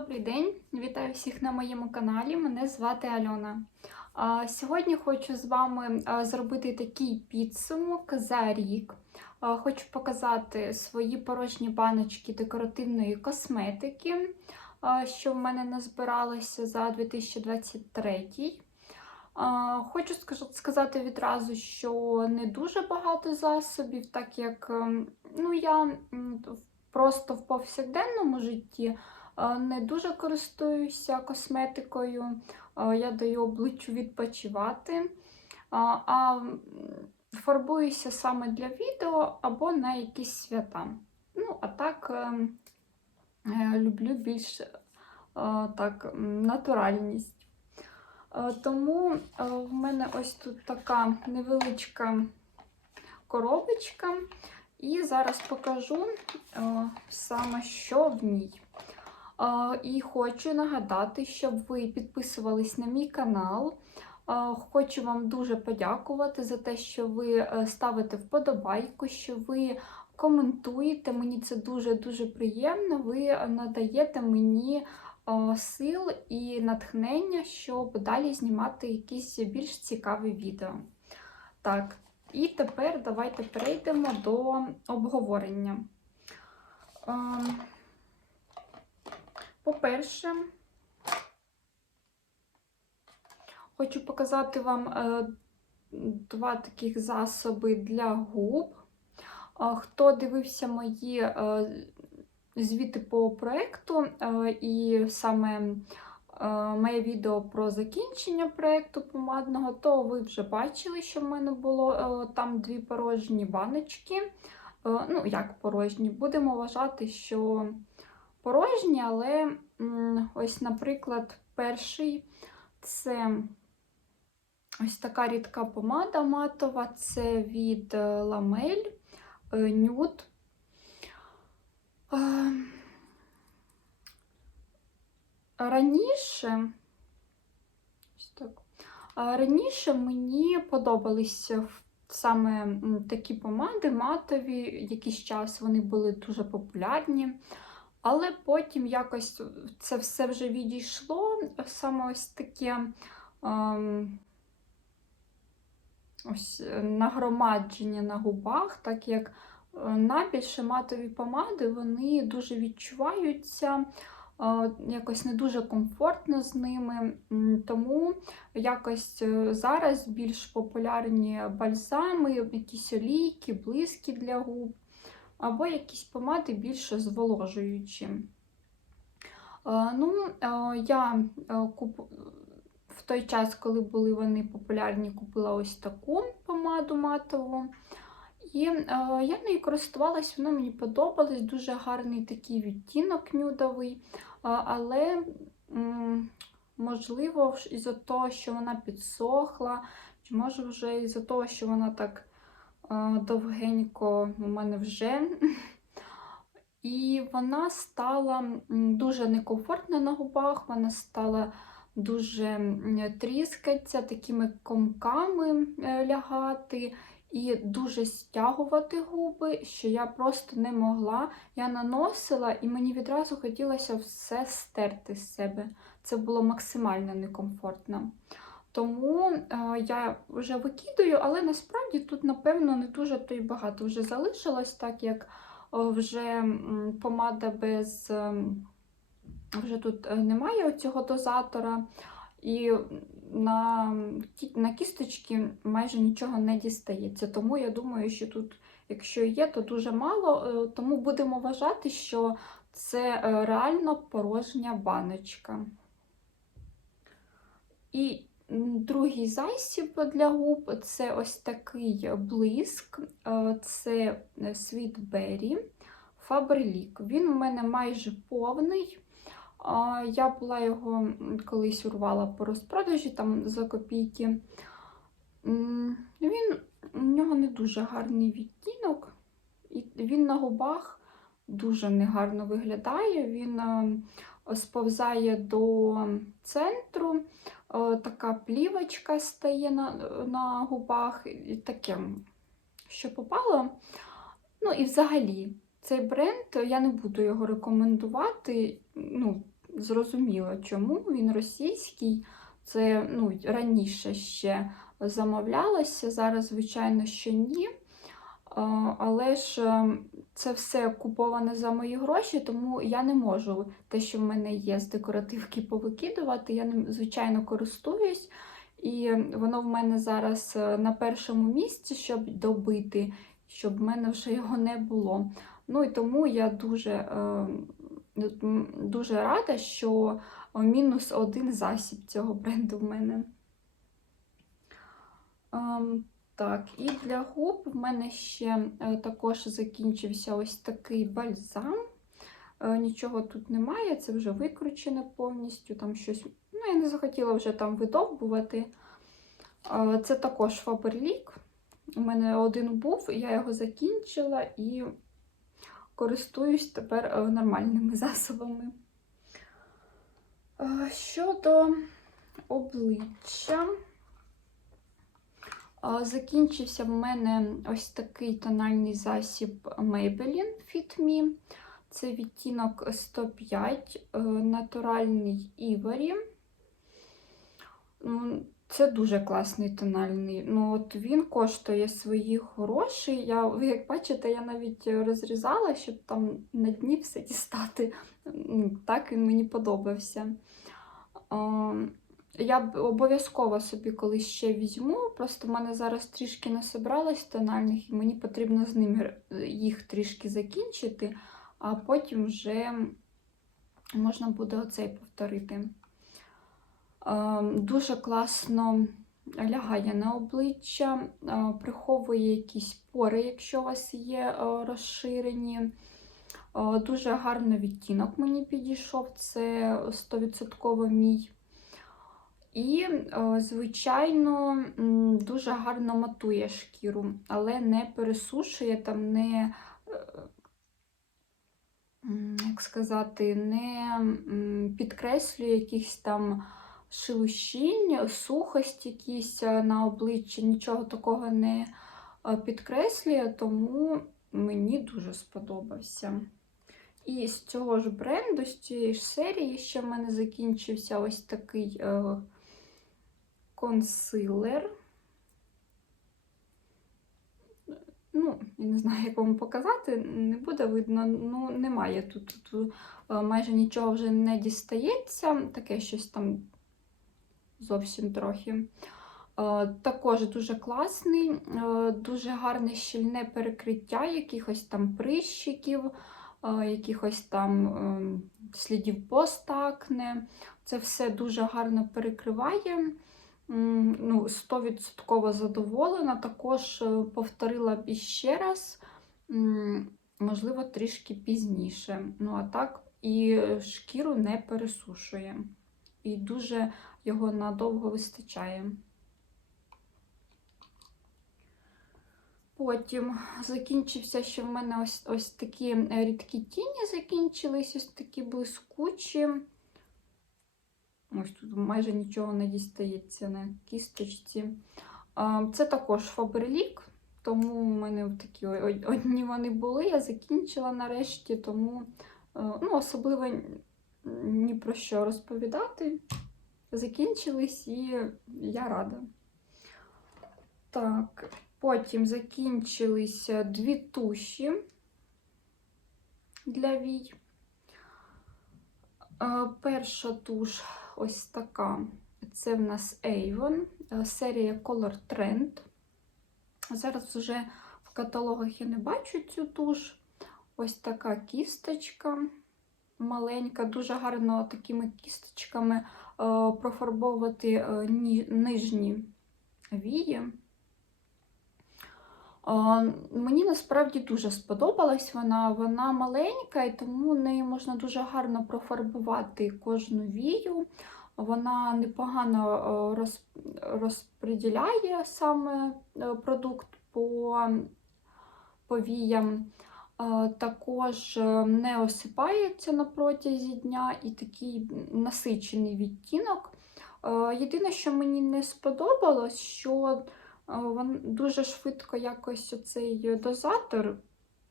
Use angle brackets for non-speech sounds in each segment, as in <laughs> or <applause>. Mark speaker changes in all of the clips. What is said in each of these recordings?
Speaker 1: Добрий день! Вітаю всіх на моєму каналі. Мене звати Альона. Сьогодні хочу з вами зробити такий підсумок за рік. Хочу показати свої порожні баночки декоративної косметики, що в мене назбиралося за 2023. Хочу сказати відразу, що не дуже багато засобів, так як ем, ну, я просто в повсякденному житті не дуже користуюся косметикою. Е, Я даю обличчю відпочивати, А, а фарбуюся саме для відео або на якісь свята. Ну, а так е, люблю більш е, так, натуральність. Е, Тому е, в мене ось тут така невеличка коробочка, і зараз покажу е, саме, що в ній. І хочу нагадати, щоб ви підписувались на мій канал. Хочу вам дуже подякувати за те, що ви е, ставите вподобайку, що ви коментуєте. Мені це дуже-дуже приємно. Ви надаєте мені сил і натхнення, щоб далі знімати якісь більш цікаві відео. Так, і тепер давайте перейдемо до обговорення. По-перше, хочу показати вам е, два таких засоби для губ. Хто дивився мої е, звіти по проєкту е, і саме моє відео про закінчення проєкту помадного, то ви вже бачили, що в мене було там дві порожні баночки. Ну, як порожні, будемо вважати, що порожні, але ось, наприклад, перший це ось така рідка помада матова, це від е, Ламель Нюд. Раніше, ось так, раніше мені подобалися саме такі помади матові, якийсь час вони були дуже популярні. Але потім якось це все вже відійшло. Саме ось таке ем, ось е, нагромадження на губах, так як е, найбільше матові помади вони дуже відчуваються, е, якось не дуже комфортно з ними. Тому якось зараз більш популярні бальзами, якісь олійки, блиски для губ або якісь помади більш зволожуючі. Е, Ну, е, я е, куп... в той час, коли були вони популярні, купила ось таку помаду матову. І я нею користувалась, вона мені подобалась, дуже гарний такий відтінок нюдовий, але можливо, із-за того, що вона підсохла, чи може вже із-за того, що вона так довгенько у мене вже. І вона стала дуже некомфортна на губах, вона стала дуже тріскатися, такими комками е, лягати і дуже стягувати губи, що я просто не могла. Я наносила, і мені відразу хотілося все стерти з себе. Це було максимально некомфортно. Тому е, я вже викидаю, але насправді тут, напевно, не дуже то й багато вже залишилось, так як вже помада без. ем, Вже тут е, немає цього дозатора, і на, на кісточки майже нічого не дістається. Тому я думаю, що тут, якщо є, то дуже мало. е, Тому будемо вважати, що це е, реально порожня баночка. І другий засіб для губ це ось такий блиск, е, це Sweet Berry Faberlic. Він у мене майже повний. Я була його колись урвала по розпродажі там за копійки. Він у нього не дуже гарний відтінок, і він на губах дуже негарно виглядає. Він е, сповзає до центру, е, така плівочка стає на, на губах, і таке, що попало. Ну і взагалі, цей бренд я не буду його рекомендувати. Ну, зрозуміла, чому він російський. Це ну, раніше ще замовлялося, зараз, звичайно, що ні. Але ж е, це все куповане за мої гроші, тому я не можу те, що в мене є з декоративки, повикидувати. Я ним, звичайно, користуюсь, і воно в мене зараз е, на першому місці, щоб добити, щоб в мене вже його не було. Ну і тому я дуже, е, дуже рада, що мінус один засіб цього бренду в мене. Так, і для губ в мене ще е, також закінчився ось такий бальзам. Е, Нічого тут немає, це вже викручене повністю. Там щось, ну, я не захотіла вже там видовбувати. Е, Це також Faberlic. У мене один був, я його закінчила і користуюсь тепер нормальними <laughs> засобами. Щодо обличчя. Закінчився в мене ось такий тональний засіб Maybelline Fit Me. Це відтінок 105, е, натуральний Ivory. Ну, Це дуже класний тональний. Ну, от Він коштує своїх грошей. Я, як бачите, я навіть розрізала, щоб там на дні все дістати. Так він мені подобався. Я б обов'язково собі колись ще візьму. Просто в мене зараз трішки не собралось тональних, і мені потрібно з ними їх трішки закінчити, а потім вже можна буде оцей повторити. Е, Дуже класно лягає на обличчя, е, приховує якісь пори, якщо у вас є е, розширені. Е, Дуже гарний відтінок мені підійшов, це 100% мій. І, е, звичайно, дуже гарно матує шкіру, але не пересушує, там не, е, як сказати, не підкреслює якісь там шелущінь, сухость якісь е, на обличчі, нічого такого не підкреслює, тому мені дуже сподобався. І з цього ж бренду, з цієї ж серії, ще в мене закінчився ось такий консилер. Ну, я не знаю, як вам показати, не буде видно, ну, немає тут, тут е, майже нічого вже не дістається, таке щось там зовсім трохи. Е, Також дуже класний, е, дуже гарне щільне перекриття якихось там прищиків, якихось там слідів постакне. Це все дуже гарно перекриває. Ну, 100% задоволена. Також е, повторила б іще раз, можливо, трішки пізніше. Ну, а так, і шкіру не пересушує. І дуже його надовго вистачає. Потім закінчився, що в мене ось ось такі е, рідкі тіні закінчились, ось такі блискучі. Ось тут майже нічого не дістається на кісточці. Це також Faberlic, тому в мене такі одні вони були. Я закінчила нарешті, тому е, ну, особливо ні про що розповідати. Закінчились і я рада. Так, потім закінчилися дві туші для вій. Е, Перша туш ось така. Це в нас Avon, е, серія Color Trend. Зараз вже в каталогах я не бачу цю туш. Ось така кісточка маленька, дуже гарно такими кісточками е, профарбовувати е, ні- нижні вії. Мені насправді дуже сподобалась вона. Вона маленька, і тому нею можна дуже гарно профарбувати кожну вію. Вона непогано е, роз, розподіляє саме е, продукт по, по віям. Е, Також не осипається на протязі дня і такий насичений відтінок. Єдине, що мені не сподобалось, що Він дуже швидко якось оцей дозатор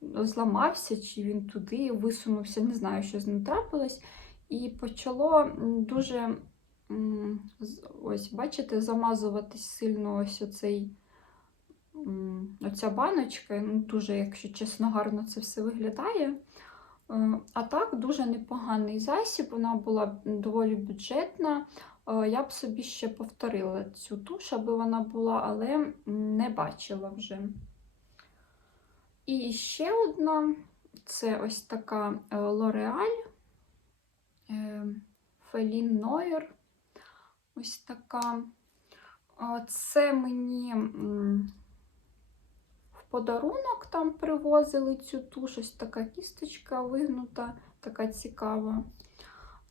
Speaker 1: зламався, чи він туди висунувся, не знаю, що з ним трапилось. і почало дуже, ось, бачите, замазуватись сильно ось оцей, оця баночка. Ну, дуже, якщо чесно, гарно це все виглядає. Е, А так, дуже непоганий засіб, вона була доволі бюджетна. Е, Я б собі ще повторила цю туш, аби вона була, але не бачила вже. І ще одна це ось така е, L'Oreal Фелін Нойер. Ось така. Це мені в подарунок там привозили цю туш, ось така кісточка вигнута, така цікава.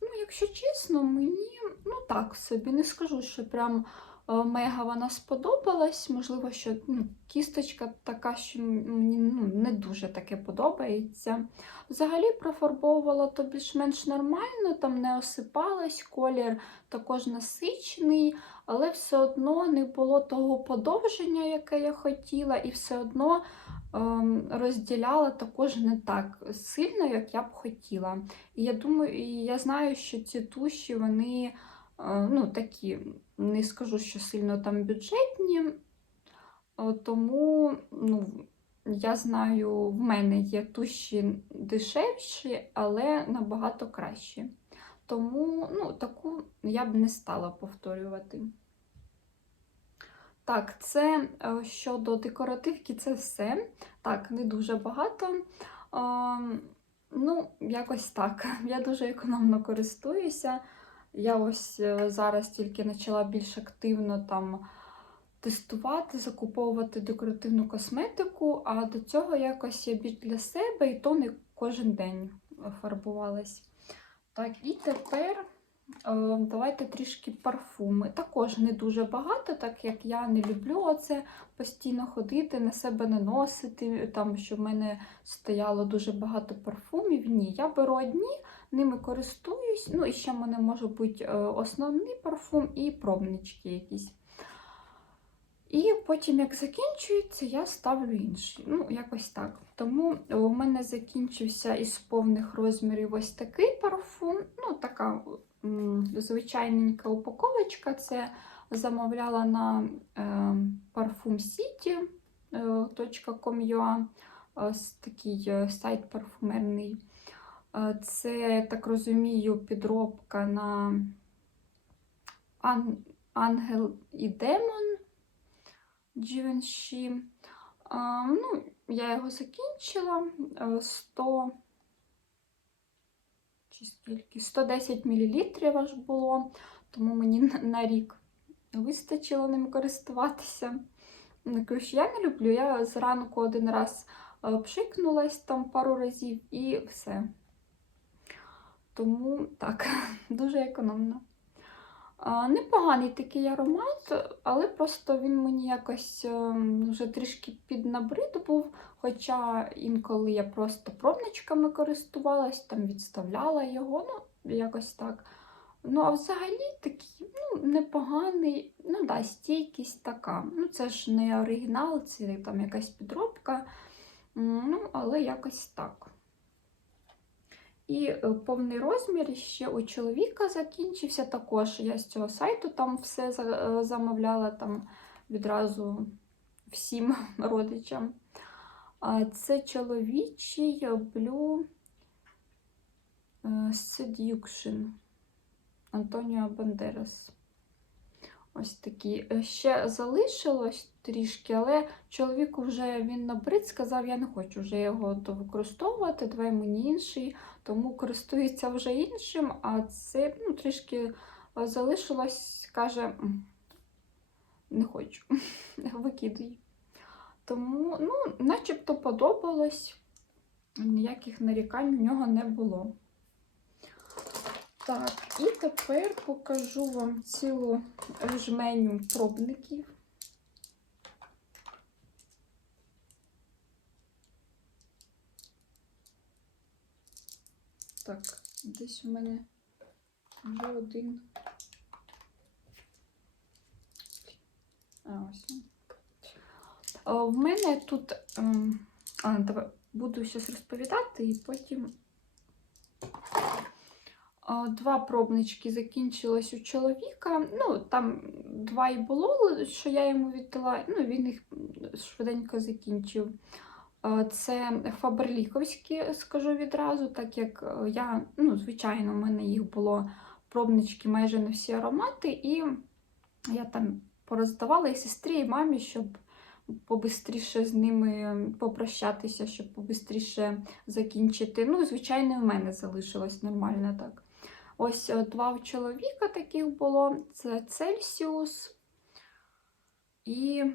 Speaker 1: Ну, якщо чесно, мені ну так собі не скажу, що прям е, мега вона сподобалась. Можливо, що ну, кісточка така, що мені ну, не дуже таке подобається. Взагалі профарбовувала то більш-менш нормально, там не осипалась, колір також насичений, але все одно не було того подовження, яке я хотіла, і все одно розділяла також не так сильно, як я б хотіла. І я думаю, і я знаю, що ці туші, вони е, ну, такі, не скажу, що сильно там бюджетні, е, тому ну, я знаю, в мене є туші дешевші, але набагато кращі. Тому ну, таку я б не стала повторювати. Так, це е, щодо декоративки, це все. Так, не дуже багато. Ем, Ну, якось так. <laughs> Я дуже економно користуюся. Я ось е, зараз тільки почала більш активно там тестувати, закуповувати декоративну косметику, а до цього якось я більш для себе і то не кожен день фарбувалась. Так, і тепер е, давайте трішки парфуми. Також не дуже багато, так як я не люблю оце постійно ходити, на себе наносити, там, щоб в мене стояло дуже багато парфумів. Ні, я беру одні, ними користуюсь. Ну, і ще в мене може бути е, основний парфум і пробнички якісь. І потім, як закінчується, я ставлю інший. Ну, якось так. Тому у мене закінчився із повних розмірів ось такий парфум. Ну, така звичайненька упаковочка. Це замовляла на е, Parfum City е, такий е, сайт парфумерний. Це, так розумію, підробка на Ан- Ангел і Демон Givenchy. Ну, я його закінчила. Е, 100 чи скільки? 110 мл аж було, тому мені на, рік вистачило ним користуватися. Ну, я не люблю. Я зранку один раз е, пшикнулась там пару разів і все. Тому так, <laughs> дуже економно. Непоганий такий аромат, але просто він мені якось ем, вже трішки піднабрид був. Хоча інколи я просто пробничками користувалась, там відставляла його, ну, якось так. Ну, а взагалі такий ну, непоганий, ну да, стійкість така. Ну, це ж не оригінал, це там якась підробка. Ну, але якось так. І е, повний розмір ще у чоловіка закінчився. Також я з цього сайту там все е, замовляла там відразу всім <laughs> родичам. Це чоловічий Blue е, Seduction Антоніо Бандерас. Ось такі. Е, Ще залишилось трішки, але чоловіку вже він набрид, сказав, я не хочу вже його використовувати, давай мені інший, тому користується вже іншим, а це ну, трішки е, залишилось, каже, не хочу, <laughs> викидуй. Тому, ну, начебто подобалось, ніяких нарікань у нього не було. Так, і тепер покажу вам цілу жменю пробників. Так, десь у мене вже один. А, ось. А, В мене тут. ем, А, давай буду щось розповідати і потім Два пробнички закінчилось у чоловіка. Ну, там два і було, що я йому віддала, ну, він їх швиденько закінчив. Це фаберліковські, скажу відразу, так як е, я, ну, звичайно, в мене їх було пробнички майже на всі аромати, і я там пороздавала і сестрі, і мамі, щоб побистріше з ними попрощатися, щоб побистріше закінчити. Ну, звичайно, в мене залишилось нормально так. Ось е, два у чоловіка таких було: це Цельсіус і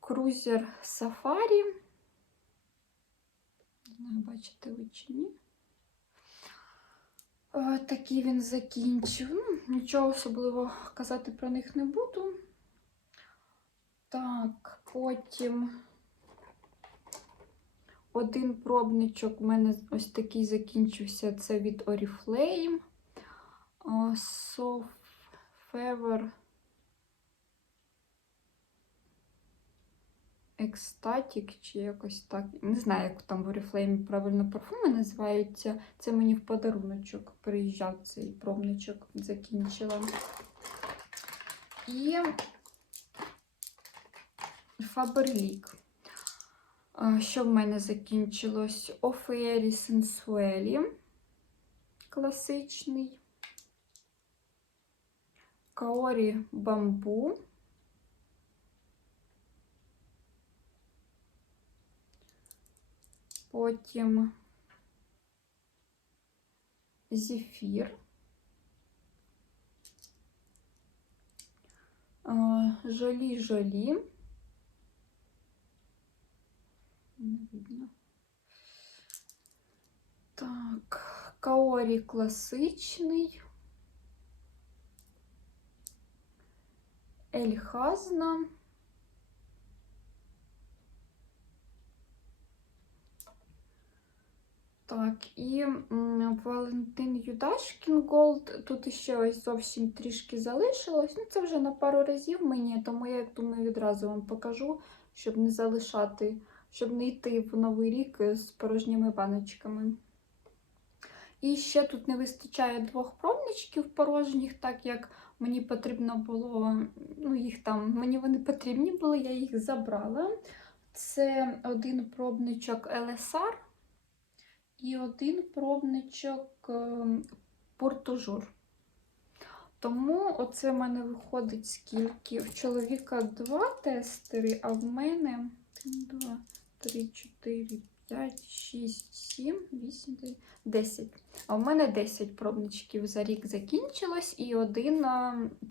Speaker 1: крузер Сафарі. Не бачите ви чи ні. Е, Такий він закінчив. Ну, нічого особливо казати про них не буду. Так, потім один пробничок у мене ось такий закінчився. Це від Oriflame. Soft Fever Ecstatic, чи якось так. Не знаю, як там в Oriflame правильно парфуми називаються. Це мені в подаруночок приїжджав цей пробничок, закінчила. І. А, Що в мене закінчилось? Офері Sensuelі. Класичний. Каорі Бамбу. Потім Зефір. Жолі-жолі. Не видно. Так, Каорі класичний. Ельхазна. Так, і Валентин Юдашкін Голд. Тут ще ось зовсім трішки залишилось. Ну, це вже на пару разів мені, тому я думаю, відразу вам покажу, щоб не залишати, щоб не йти в новий рік з порожніми баночками. І ще тут не вистачає двох пробничків порожніх, так як мені потрібно було, ну, їх там, мені вони потрібні були, я їх забрала. Це один пробничок LSR і один пробничок Портужур. Тому оце в мене виходить скільки. В чоловіка два тестери, а в мене 2, 3, 4, 5, 6, 7, 8, 9, 10. А в мене 10 пробничків за рік закінчилось і один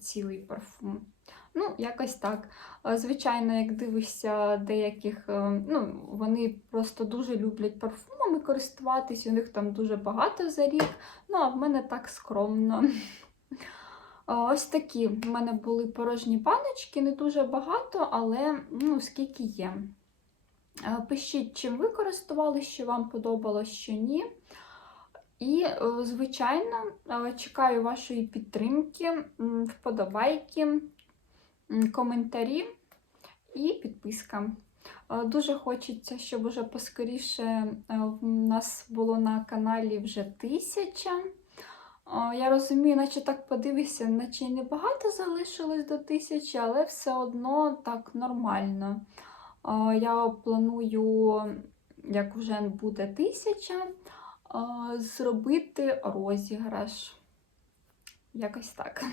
Speaker 1: цілий парфум. Ну, якось так. Звичайно, як дивишся деяких, е, ну, вони просто дуже люблять парфумами користуватись, у них там дуже багато за рік. Ну, а в мене так скромно. Ось такі в мене були порожні баночки, не дуже багато, але ну, скільки є. Е, Пишіть, чим ви користувалися, що вам подобалось, що ні. І, е, звичайно, е, чекаю вашої підтримки, вподобайки, коментарі і підписка. Дуже хочеться, щоб уже поскоріше в нас було на каналі вже тисяча. Я розумію, наче так подивишся, наче небагато залишилось до тисячі, але все одно так нормально. Я планую, як вже буде тисяча, зробити розіграш. Якось так.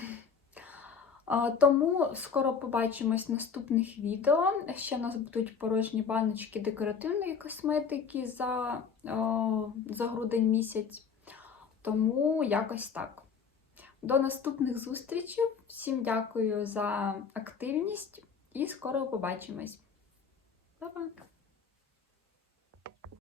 Speaker 1: Тому скоро побачимось в наступних відео. Ще в нас будуть порожні баночки декоративної косметики за, за грудень місяць. Тому якось так. До наступних зустрічей. Всім дякую за активність і скоро побачимось. Bye bye.